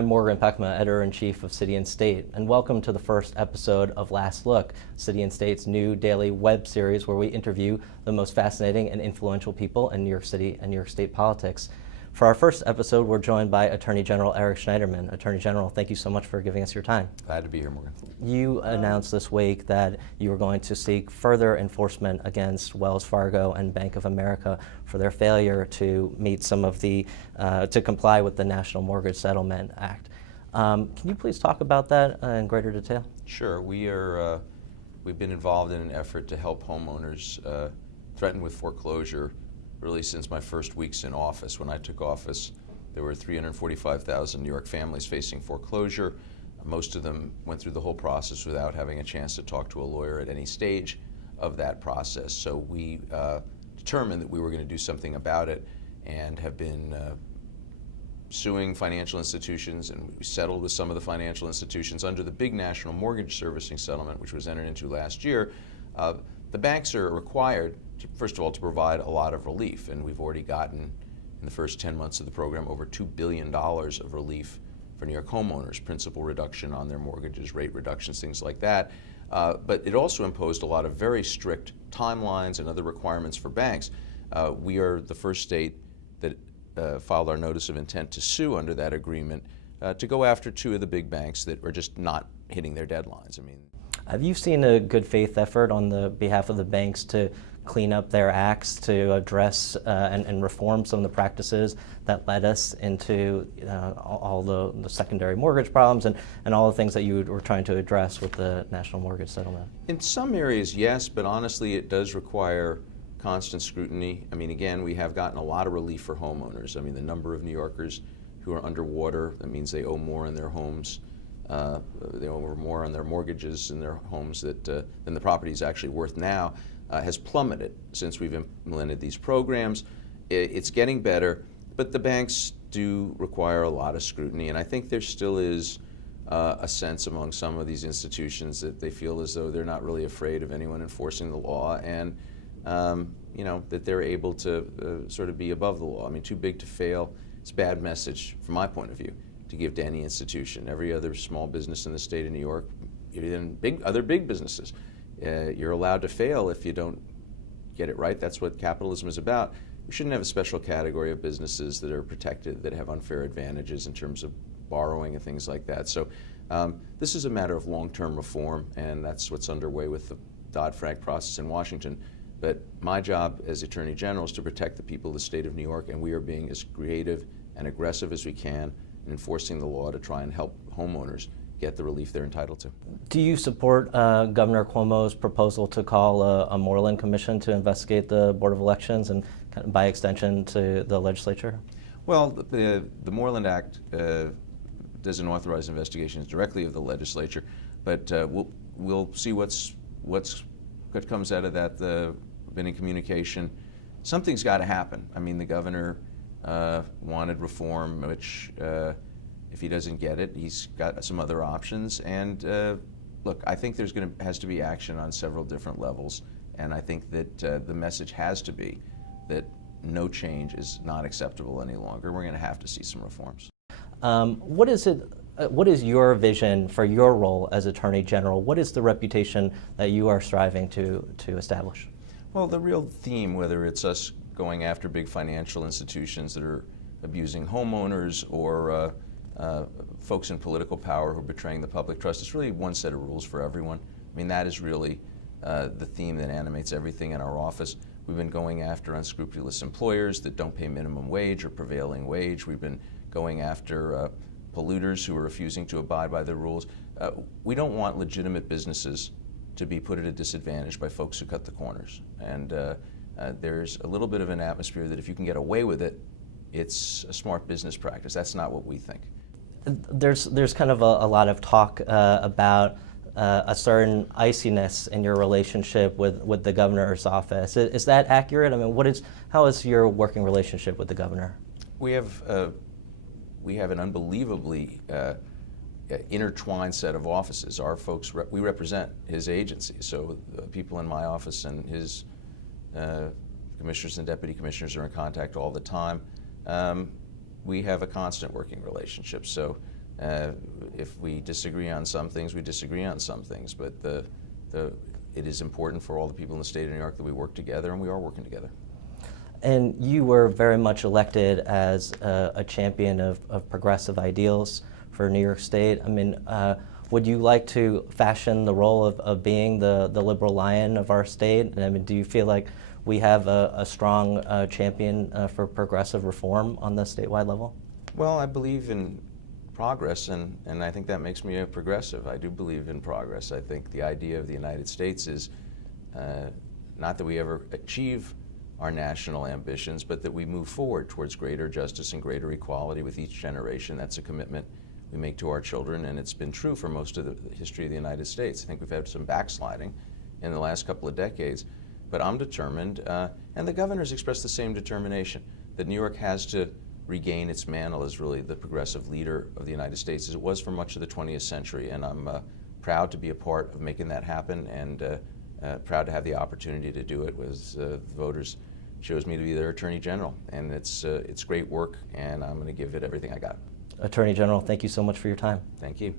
I'm Moreland Pehme, Editor-in-Chief of City and State, and welcome to the first episode of Last Look, City and State's new daily web series where we interview the most fascinating and influential people in New York City and New York State politics. For our first episode, we're joined by Attorney General Eric Schneiderman. Attorney General, thank you so much for giving us your time. Glad to be here, Morgan. You announced this week that you were going to seek further enforcement against Wells Fargo and Bank of America for their failure to meet some of the, to comply with the National Mortgage Settlement Act. Can you please talk about that in greater detail? Sure. We've been involved in an effort to help homeowners threatened with foreclosure really since my first weeks in office. When I took office, there were 345,000 New York families facing foreclosure. Most of them went through the whole process without having a chance to talk to a lawyer at any stage of that process. So we determined that we were going to do something about it and have been suing financial institutions, and we settled with some of the financial institutions under the big national mortgage servicing settlement, which was entered into last year. The banks are required, first of all, to provide a lot of relief, and we've already gotten, in the first 10 months of the program, over $2 billion of relief for New York homeowners, principal reduction on their mortgages, rate reductions, things like that. But it also imposed a lot of very strict timelines and other requirements for banks. We are the first state that filed our notice of intent to sue under that agreement to go after two of the big banks that are just not hitting their deadlines. I mean, have you seen a good faith effort on the behalf of the banks to clean up their acts to address and reform some of the practices that led us into all the secondary mortgage problems and all the things that you were trying to address with the National Mortgage Settlement? In some areas, yes, but honestly, it does require constant scrutiny. I mean, again, we have gotten a lot of relief for homeowners. I mean, the number of New Yorkers who are underwater, that means they owe more in their homes. They owe more on their mortgages in their homes than the property is actually worth now, has plummeted since we've implemented these programs. It's getting better, but the banks do require a lot of scrutiny, and I think there still is a sense among some of these institutions that they feel as though they're not really afraid of anyone enforcing the law, and that they're able to sort of be above the law. I mean, too big to fail. It's a bad message from my point of view to give to any institution. Every other small business in the state of New York, even other big businesses, you're allowed to fail if you don't get it right. That's what capitalism is about. We shouldn't have a special category of businesses that are protected, that have unfair advantages in terms of borrowing and things like that. So this is a matter of long-term reform, and that's what's underway with the Dodd-Frank process in Washington. But my job as Attorney General is to protect the people of the state of New York, and we are being as creative and aggressive as we can in enforcing the law to try and help homeowners get the relief they're entitled to. Do you support Governor Cuomo's proposal to call a Moreland Commission to investigate the Board of Elections and by extension to the legislature? Well, the Moreland Act doesn't authorize investigations directly of the legislature, but we'll see what comes out of that. We've been in communication. Something's got to happen. I mean, the governor wanted reform, which if he doesn't get it, he's got some other options. And look, I think has to be action on several different levels, and I think that the message has to be that no change is not acceptable any longer. We're going to have to see some reforms. What is your vision for your role as Attorney General? What is the reputation that you are striving to establish? Well, the real theme, whether it's us going after big financial institutions that are abusing homeowners or folks in political power who are betraying the public trust, it's really one set of rules for everyone. I mean, that is really the theme that animates everything in our office. We've been going after unscrupulous employers that don't pay minimum wage or prevailing wage. We've been going after polluters who are refusing to abide by the rules. We don't want legitimate businesses to be put at a disadvantage by folks who cut the corners. And there's a little bit of an atmosphere that if you can get away with it, it's a smart business practice. That's not what we think. There's kind of a lot of talk about a certain iciness in your relationship with the governor's office. Is that accurate? I mean, how is your working relationship with the governor? We have an unbelievably intertwined set of offices. Our folks, we represent his agency, so people in my office and his commissioners and deputy commissioners are in contact all the time. We have a constant working relationship, so If we disagree on some things, we disagree on some things, but it is important for all the people in the state of New York that we work together, and we are working together. And you were very much elected as a champion of progressive ideals for New York State. I mean, would you like to fashion the role of being the liberal lion of our state? And I mean, do you feel like we have a strong champion for progressive reform on the statewide level? Well, I believe in progress, and I think that makes me a progressive. I do believe in progress. I think the idea of the United States is not that we ever achieve our national ambitions, but that we move forward towards greater justice and greater equality with each generation. That's a commitment we make to our children, and it's been true for most of the history of the United States. I think we've had some backsliding in the last couple of decades, but I'm determined, and the governor's expressed the same determination, that New York has to regain its mantle as really the progressive leader of the United States, as it was for much of the 20th century, and I'm proud to be a part of making that happen, and proud to have the opportunity to do it, as the voters chose me to be their Attorney General, and it's great work, and I'm going to give it everything I got. Attorney General, thank you so much for your time. Thank you.